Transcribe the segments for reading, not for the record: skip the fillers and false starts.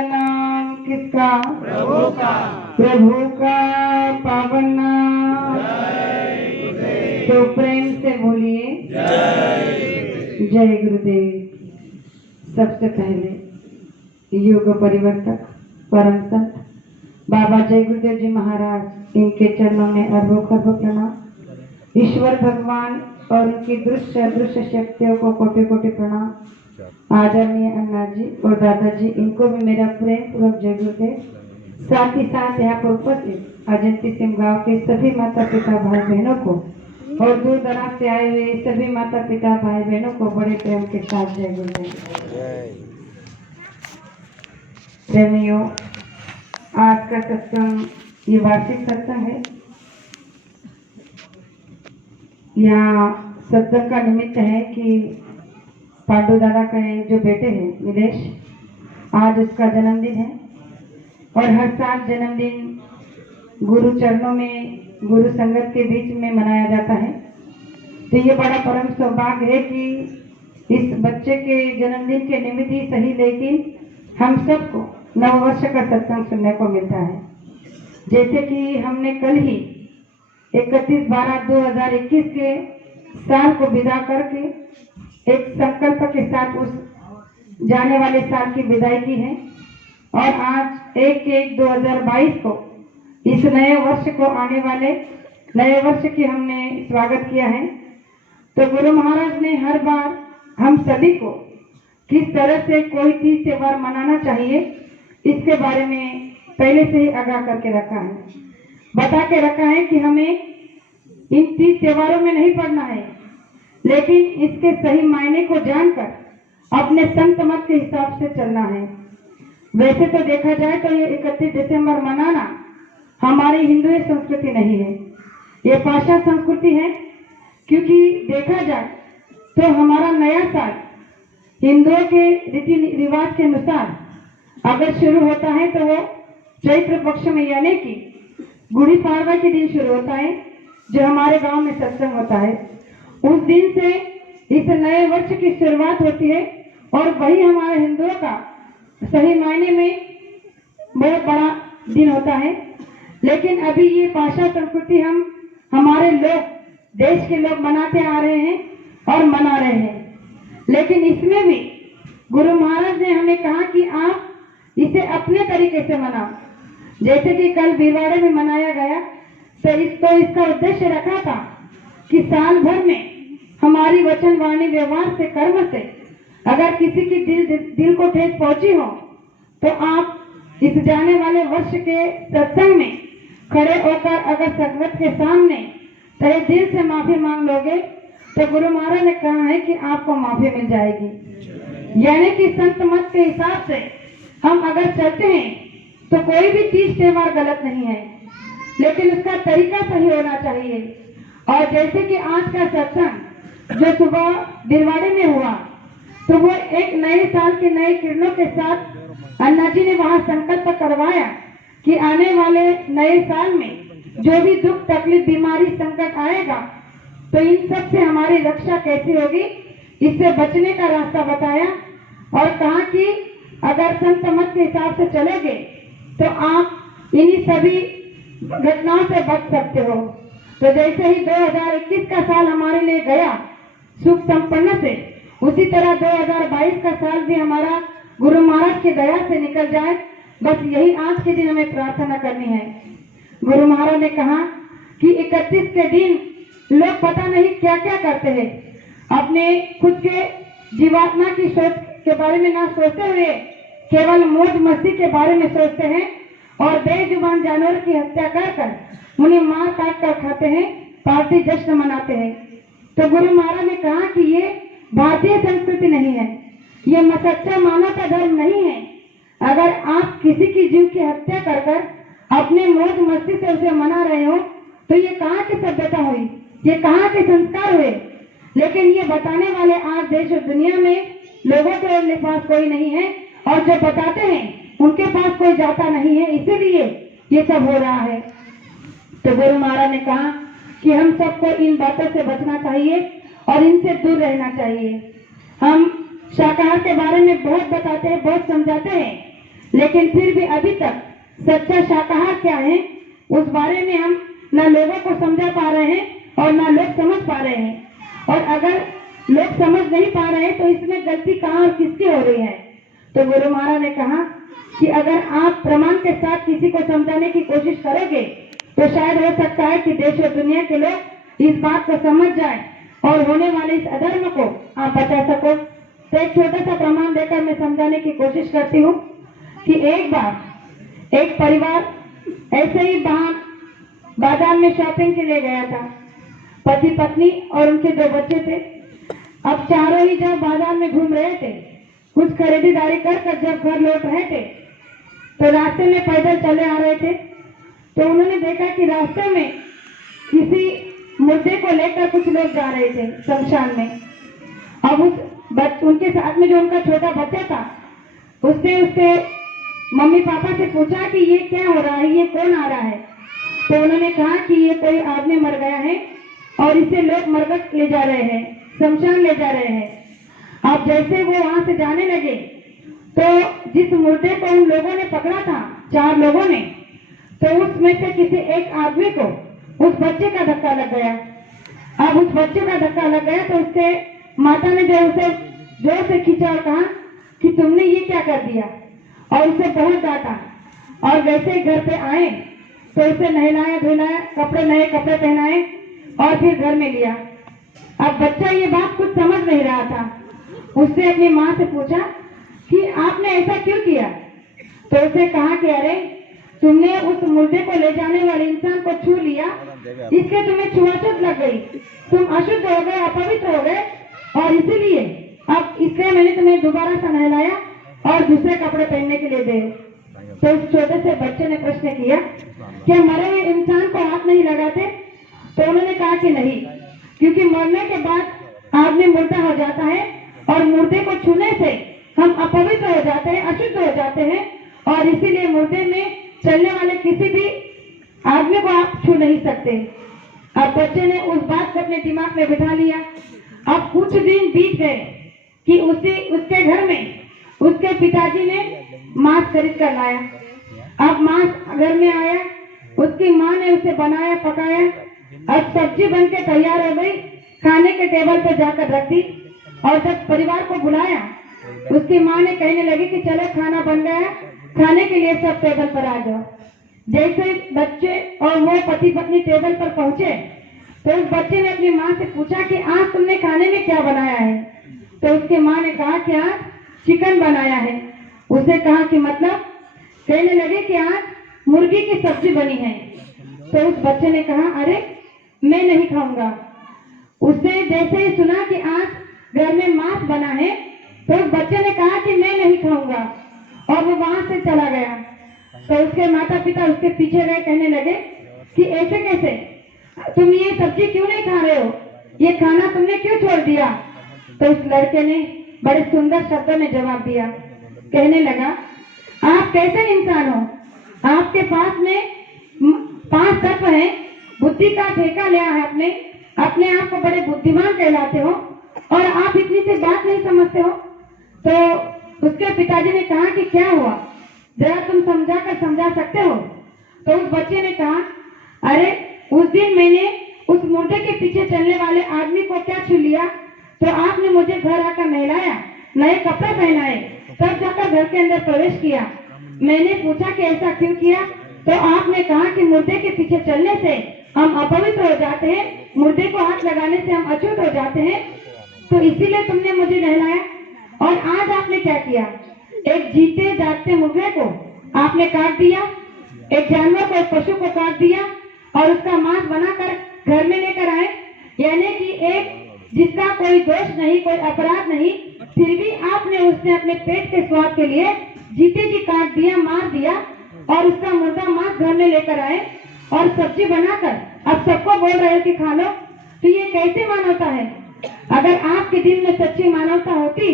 पावन नाम किसका? प्रभु का। प्रभु का पावन नाम। तो प्रेम से बोलिए जय गुरुदेव। सबसे पहले योग परिवर्तक परम संत बाबा जय गुरुदेव जी महाराज, इनके चरणों में अरबों खरबों प्रणाम। ईश्वर भगवान और उनकी दृश्य अदृश्य शक्तियों को कोटि कोटि प्रणाम। आदरणीय अन्ना जी और दादाजी, इनको भी मेरा प्रेम पूर्वक जय गुरुदेव। साथ ही साथ यहाँ पर उपस्थित अजंती सिंह गांव के सभी माता पिता भाई बहनों को और दूर दराज से आए हुए सभी माता पिता भाई बहनों को बड़े प्रेम के साथ जय गुरुदेव। प्रेमियों, आज का सत्संग ये वार्षिक सत्संग है। यहाँ सत्संग का निमित्त है कि पांडु दादा का जो बेटे हैं नीलेश, आज उसका जन्मदिन है और हर साल जन्मदिन गुरु चरणों में गुरु संगत के बीच में मनाया जाता है। तो ये बड़ा परम सौभाग्य है कि इस बच्चे के जन्मदिन के निमित्त ही सही, लेकिन हम सबको नववर्ष का सत्संग सुनने को मिलता है। जैसे कि हमने कल ही 31/12/2021 के साल को विदा करके एक संकल्प के साथ उस जाने वाले साल की विदाई की है और आज 1/1/2022 को इस नए वर्ष को आने वाले नए वर्ष की हमने स्वागत किया है। तो गुरु महाराज ने हर बार हम सभी को किस तरह से कोई तीज त्योहार मनाना चाहिए इसके बारे में पहले से ही आगाह करके रखा है, बता के रखा है कि हमें इन तीज त्योहारों में नहीं पड़ना है, लेकिन इसके सही मायने को जानकर अपने संत मत के हिसाब से चलना है। वैसे तो देखा जाए तो ये 31 दिसंबर मनाना हमारी हिंदू संस्कृति नहीं है, ये पाश्चात्य संस्कृति है। क्योंकि देखा जाए तो हमारा नया साल हिंदुओं के रीति रिवाज के अनुसार अगर शुरू होता है तो वो चैत्र पक्ष में यानी कि गुड़ी पाड़वा के दिन शुरू होता है, जो हमारे गांव में सत्संग होता है। उस दिन से इस नए वर्ष की शुरुआत होती है और वही हमारे हिंदुओं का सही मायने में बहुत बड़ा दिन होता है। लेकिन अभी ये पाश्चात्य संस्कृति हम हमारे लोग देश के लोग मनाते आ रहे हैं और मना रहे हैं, लेकिन इसमें भी गुरु महाराज ने हमें कहा कि आप इसे अपने तरीके से मनाओ। जैसे कि कल भिलवाड़े में मनाया गया तो इसका उद्देश्य रखा था कि साल भर में हमारी वचन वाणी व्यवहार से कर्म से अगर किसी की दिल को ठेस पहुंची हो तो आप इस जाने वाले वर्ष के सत्संग में खड़े होकर अगर संगत के सामने तहे दिल से माफी मांग लोगे तो गुरु महाराज ने कहा है कि आपको माफी मिल जाएगी। यानी कि संत मत के हिसाब से हम अगर चलते हैं तो कोई भी तीज त्योहार गलत नहीं है, लेकिन उसका तरीका सही होना चाहिए। और जैसे कि आज का सत्संग जो सुबह भिलवाड़े में हुआ तो वो एक नए साल के नए किरणों के साथ अन्ना जी ने वहां संकल्प करवाया कि आने वाले नए साल में जो भी दुख तकलीफ बीमारी संकट आएगा तो इन सब से हमारी रक्षा कैसी होगी, इससे बचने का रास्ता बताया और कहा कि अगर संत मत के हिसाब से चलोगे तो आप इन्हीं सभी घटनाओं से बच सकते हो। तो जैसे ही 2021 का साल हमारे लिए गया सुख संपन्न से, उसी तरह 2022 का साल भी हमारा गुरु महाराज की दया से निकल जाए, बस यही आज के दिन हमें प्रार्थना करनी है। गुरु महाराज ने कहा कि 31 के दिन लोग पता नहीं क्या क्या करते हैं, अपने खुद के जीवात्मा की सोच के बारे में ना सोचते हुए केवल मौज मस्ती के बारे में सोचते हैं और बेजुबान जानवर की हत्या कर उन्हें मार काट कर खाते हैं, पार्टी जश्न मनाते हैं। तो गुरु महाराज ने कहा कि ये भारतीय संस्कृति नहीं है, ये सच्चा मानवता धर्म नहीं है। अगर आप किसी की जीव की हत्या कर कर अपने मौज मस्ती से उसे मना रहे हो तो ये कहाँ की सभ्यता हुई, ये कहाँ के संस्कार हुए। लेकिन ये बताने वाले आज देश और दुनिया में लोगों के पास कोई नहीं है और जो बताते हैं उनके पास कोई जाता नहीं है, इसीलिए ये सब हो रहा है। तो गुरु महाराज ने कहा कि हम सबको इन बातों से बचना चाहिए और इनसे दूर रहना चाहिए। हम शाकाहार के बारे में बहुत बताते हैं, बहुत समझाते हैं, लेकिन फिर भी अभी तक सच्चा शाकाहार क्या है उस बारे में हम न लोगों को समझा पा रहे हैं और न लोग समझ पा रहे हैं। और अगर लोग समझ नहीं पा रहे हैं तो इसमें गलती कहाँ और किसकी हो रही है। तो गुरु महाराज ने कहा कि अगर आप प्रमाण के साथ किसी को समझाने की कोशिश करोगे तो शायद हो सकता है कि देश और दुनिया के लोग इस बात को समझ जाए और होने वाले इस अधर्म को आप बचा सको। तो एक छोटा सा प्रमाण देकर मैं समझाने की कोशिश करती हूँ कि एक बार एक परिवार ऐसे ही बाजार में शॉपिंग के लिए गया था। पति पत्नी और उनके 2 बच्चे थे। अब चारों ही जब बाजार में घूम रहे थे, कुछ खरीदारी कर जब घर लौट रहे थे तो रास्ते में पैदल चले आ रहे थे। तो उन्होंने देखा कि रास्ते में किसी मुर्दे को लेकर कुछ लोग जा रहे थे शमशान में। अब उनके साथ में जो उनका छोटा बच्चा था उसने उसके मम्मी पापा से पूछा कि ये क्या हो रहा है, ये कौन आ रहा है। तो उन्होंने कहा कि ये कोई आदमी मर गया है और इसे लोग मरघट ले जा रहे हैं, शमशान ले जा रहे हैं। अब जैसे वो वहां से जाने लगे तो जिस मुर्दे को उन लोगों ने पकड़ा था, 4 लोगों ने, तो उसमें से किसी एक आदमी को उस बच्चे का धक्का लग गया। अब उस बच्चे का धक्का लग गया तो उसके माता ने जो उसे जोर से खींचा और कहा कि तुमने ये क्या कर दिया, और उसे बहुत डांटा। और वैसे घर पे आए तो उसे नहलाया धुलाया, नए कपड़े पहनाए और फिर घर में लिया। अब बच्चा ये बात कुछ समझ नहीं रहा था। उसने अपनी माँ से पूछा कि आपने ऐसा क्यों किया। तो उसे कहा कि अरे तुमने उस मुर्दे को ले जाने वाले इंसान को छू लिया, इसलिए तुम्हें छुआछूत लग गई, तुम अशुद्ध हो गए, अपवित्र हो गए, और इसीलिए अब इसलिए मैंने तुम्हें दोबारा से नहलाया और दूसरे कपड़े पहनने के लिए दे। तो उस छोटे से बच्चे ने प्रश्न किया कि मरे हुए इंसान को हाथ नहीं लगाते। तो उन्होंने कहा कि नहीं, क्योंकि मरने के बाद आदमी मुर्दा हो जाता है और मुर्दे को छूने से हम अपवित्र हो जाते हैं, अशुद्ध हो जाते हैं, और इसीलिए मुर्दे में चलने वाले किसी भी आदमी को आप छू नहीं सकते। अब बच्चे ने उस बात को अपने दिमाग में बिठा लिया। अब कुछ दिन बीत गए कि उसके घर में उसके पिताजी ने मांस खरीद कर लाया। अब मांस घर में आया, उसकी माँ ने उसे बनाया पकाया। अब सब्जी बनके तैयार हो गई, खाने के टेबल पर जाकर रख दी। और जब परिवार को बुलाया, उसकी माँ ने कहने लगी कि चलो खाना बन गया, खाने के लिए सब टेबल पर आ जाओ। जैसे बच्चे और वो पति पत्नी टेबल पर पहुंचे तो उस बच्चे ने अपनी माँ से पूछा कि आज तुमने खाने में क्या बनाया है। तो उसकी माँ ने कहा कि आज चिकन बनाया है। उसे कहा कि मतलब, कहने लगे कि आज मुर्गी की सब्जी बनी है। तो उस बच्चे ने कहा अरे मैं नहीं खाऊंगा। उसने जैसे ही सुना कि आज घर में मांस बना है तो उस बच्चे ने कहा कि मैं नहीं खाऊंगा, और वो वहां से चला गया। तो उसके माता पिता उसके पीछे गए, कहने लगे कि ऐसे कैसे, तुम ये सब्जी क्यों नहीं खा रहे हो, ये खाना तुमने क्यों छोड़ दिया। तो उस लड़के ने बड़े सुंदर शब्दों में जवाब दिया, कहने लगा आप कैसे इंसान हो, आपके पास में 5 तत्व हैं, बुद्धि का ठेका लिया है, अपने आप को बड़े बुद्धिमान कहलाते हो और आप इतनी सी बात नहीं समझते हो। तो उसके पिताजी ने कहा कि क्या हुआ, जरा तुम समझा सकते हो। तो उस बच्चे ने कहा अरे उस दिन मैंने उस मुर्दे के पीछे चलने वाले आदमी को क्या छू लिया, तो आपने मुझे घर आकर नहलाया, नए कपड़े पहनाए, तब जाकर घर के अंदर प्रवेश किया। मैंने पूछा कि ऐसा क्यों किया, तो आपने कहा कि मुर्दे के पीछे चलने से हम अपवित्र हो जाते हैं, मुर्दे को हाथ लगाने से हम अछूत हो जाते हैं, तो इसीलिए तुमने मुझे नहलाया। और आज आपने क्या किया, एक जीते जागते मुर्गे को आपने काट दिया, एक जानवर को, एक पशु को काट दिया और उसका मांस बनाकर घर में लेकर आए। यानी कि एक जिसका कोई दोष नहीं, कोई अपराध नहीं, फिर भी आपने उसने अपने पेट के स्वाद के लिए जीते जी काट दिया, मार दिया और उसका मुर्गा मांस घर में लेकर आए और सब्जी बनाकर अब सबको बोल रहे हो कि खा लो। तो ये कैसे मानवता है। अगर आपके दिल में सच्ची मानवता होती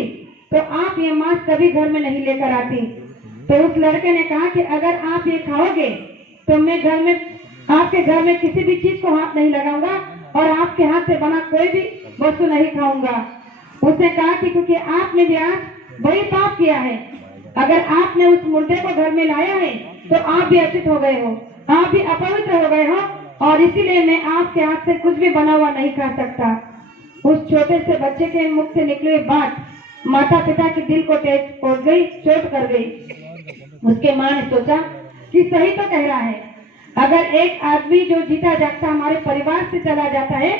तो आप ये मांस कभी घर में नहीं लेकर आती। तो उस लड़के ने कहा कि अगर आप ये खाओगे तो मैं आपके घर में किसी भी चीज को हाथ नहीं लगाऊंगा और आपके हाथ से बना कोई भी वस्तु नहीं खाऊंगा। उसने कहा कि क्योंकि आपने भी आज वही पाप किया है, अगर आपने उस मुर्दे को घर में लाया है तो आप भी अशुद्ध हो गए हो, आप भी अपवित्र हो गए हो, और इसीलिए मैं आपके हाथ से कुछ भी बना हुआ नहीं खा सकता। उस छोटे से बच्चे के मुख से निकली हुई बात माता पिता के दिल को ठेस पहुंच गई, चोट कर गई। उसके माँ ने सोचा कि सही तो कह रहा है, अगर एक आदमी जो जीता जागता हमारे परिवार से चला जाता है,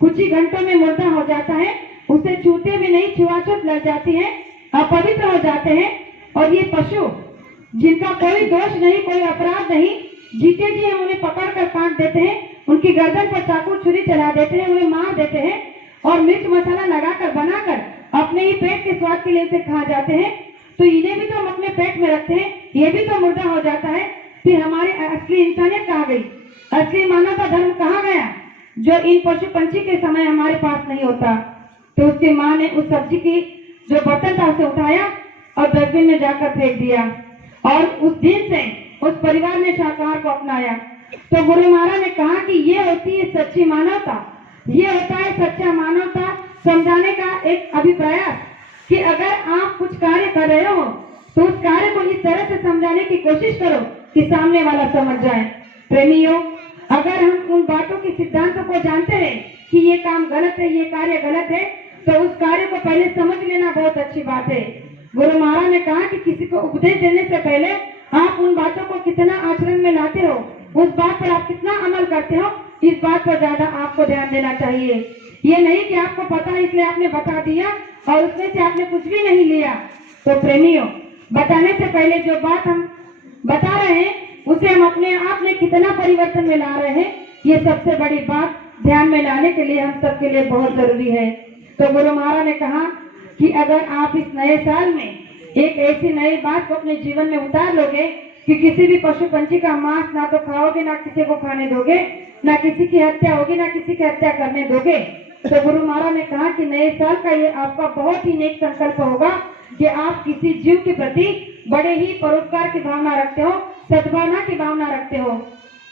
कुछ ही घंटों में मुर्दा हो जाता है, उसे छूते भी नहीं, छुआछूत लग जाती है, अपवित्र हो जाते हैं, और ये पशु जिनका कोई दोष नहीं, कोई अपराध नहीं, जीते जी हम उन्हें पकड़ कर काट देते हैं, उनकी गर्दन पर चाकू छुरी चला देते हैं, उन्हें मार देते हैं और मिर्च मसाला लगाकर बनाकर अपने ही पेट के स्वाद के लिए उसे खा जाते हैं, तो इन्हें भी तो हम अपने पेट में रखते हैं, ये भी तो मुर्दा हो जाता है। फिर हमारी असली इंसानियत कहाँ गई, असली मानवता धर्म कहाँ गया, जो इन पशु पंछी के समय हमारे पास नहीं होता। तो उसकी माँ ने उस सब्जी की जो बर्तन था उसे उठाया और डस्टबिन में जाकर फेंक दिया, और उस दिन से उस परिवार ने शाकाहार को अपनाया। तो गुरु महाराज ने कहा कि ये होती है सच्ची मानवता, ये होता है सच्चा मानवता। समझाने का एक अभिप्राय कि अगर आप कुछ कार्य कर रहे हो तो उस कार्य को इस तरह से समझाने की कोशिश करो कि सामने वाला समझ जाए। प्रेमियों, अगर हम उन बातों के सिद्धांतों को जानते हैं कि ये काम गलत है, ये कार्य गलत है, तो उस कार्य को पहले समझ लेना बहुत अच्छी बात है। गुरु महाराज ने कहा कि किसी को उपदेश देने से पहले आप उन बातों को कितना आचरण में लाते हो, उस बात पर आप कितना अमल करते हो, इस बात पर ज्यादा आपको ध्यान देना चाहिए। ये नहीं कि आपको पता है इसलिए आपने बता दिया और उसमें से आपने कुछ भी नहीं लिया। तो प्रेमियों, बताने से पहले जो बात हम बता रहे हैं उसे हम अपने आप में कितना परिवर्तन में ला रहे हैं, ये सबसे बड़ी बात ध्यान में लाने के लिए हम सबके लिए बहुत जरूरी है। तो गुरु महाराज ने कहा कि अगर आप इस नए साल में एक ऐसी नई बात को अपने जीवन में उतार लोगे कि किसी भी पशु पंछी का मांस ना तो खाओगे, ना किसी को खाने दोगे, ना किसी की हत्या होगी, ना किसी की हत्या करने दोगे, तो गुरु महाराज ने कहा कि नए साल का ये आपका बहुत ही नेक संकल्प होगा कि आप किसी जीव के प्रति बड़े ही परोपकार की भावना रखते हो, सद्भावना की भावना रखते हो।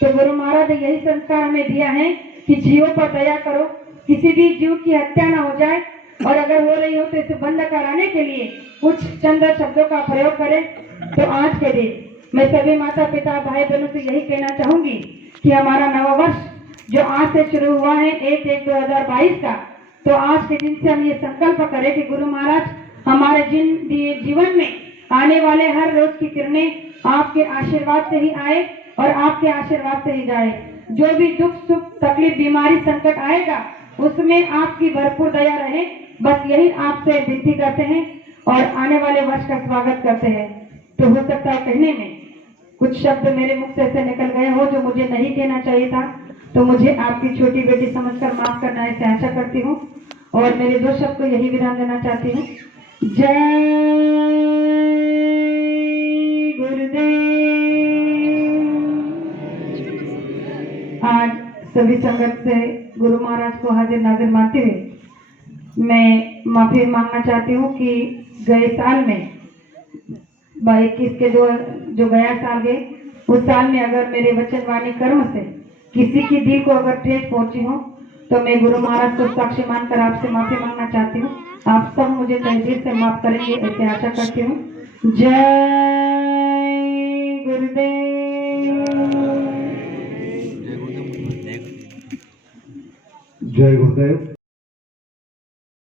तो गुरु महाराज ने यही संस्कार हमें दिया है कि जीवों पर दया करो, किसी भी जीव की हत्या ना हो जाए, और अगर हो रही हो तो इसे बंद कराने के लिए कुछ चंद शब्दों का प्रयोग करें। तो आज के दिन मैं सभी माता पिता भाई बहनों से यही कहना चाहूंगी कि हमारा नवा वर्ष जो आज से शुरू हुआ है 1/1/2022 का, तो आज के दिन से हम ये संकल्प करें कि गुरु महाराज हमारे जीवन में आने वाले हर रोज की किरणें आपके आशीर्वाद से ही आए और आपके आशीर्वाद से ही जाए। जो भी दुख सुख तकलीफ बीमारी संकट आएगा उसमें आपकी भरपूर दया रहे, बस यही आपसे विनती करते हैं और आने वाले वर्ष का स्वागत करते हैं। तो हो सकता है कहने में कुछ शब्द मेरे मुख से ऐसे निकल गए हो जो मुझे नहीं कहना चाहिए था, तो मुझे आपकी छोटी बेटी समझकर माफ करना ऐसे आशा करती हूँ, और मेरे दो शब्द को यही विराम देना चाहती हूँ। जय गुरुदेव। आज सभी संगत से गुरु महाराज को हाजिर नाजिर मानते हुए मैं माफी मांगना चाहती हूँ कि गए साल में 22 के जो गया साल गए, उस साल में अगर मेरे वचन वाणी कर्म से किसी की दिल को अगर ठेस पहुंची हो तो मैं गुरु महाराज को साक्षी मानकर आपसे माफी मांगना चाहती हूँ। आप सब मुझे तहे दिल से माफ करेंगे ऐसे आशा करती हूँ। जय गुरुदेव। जय गुरुदेव।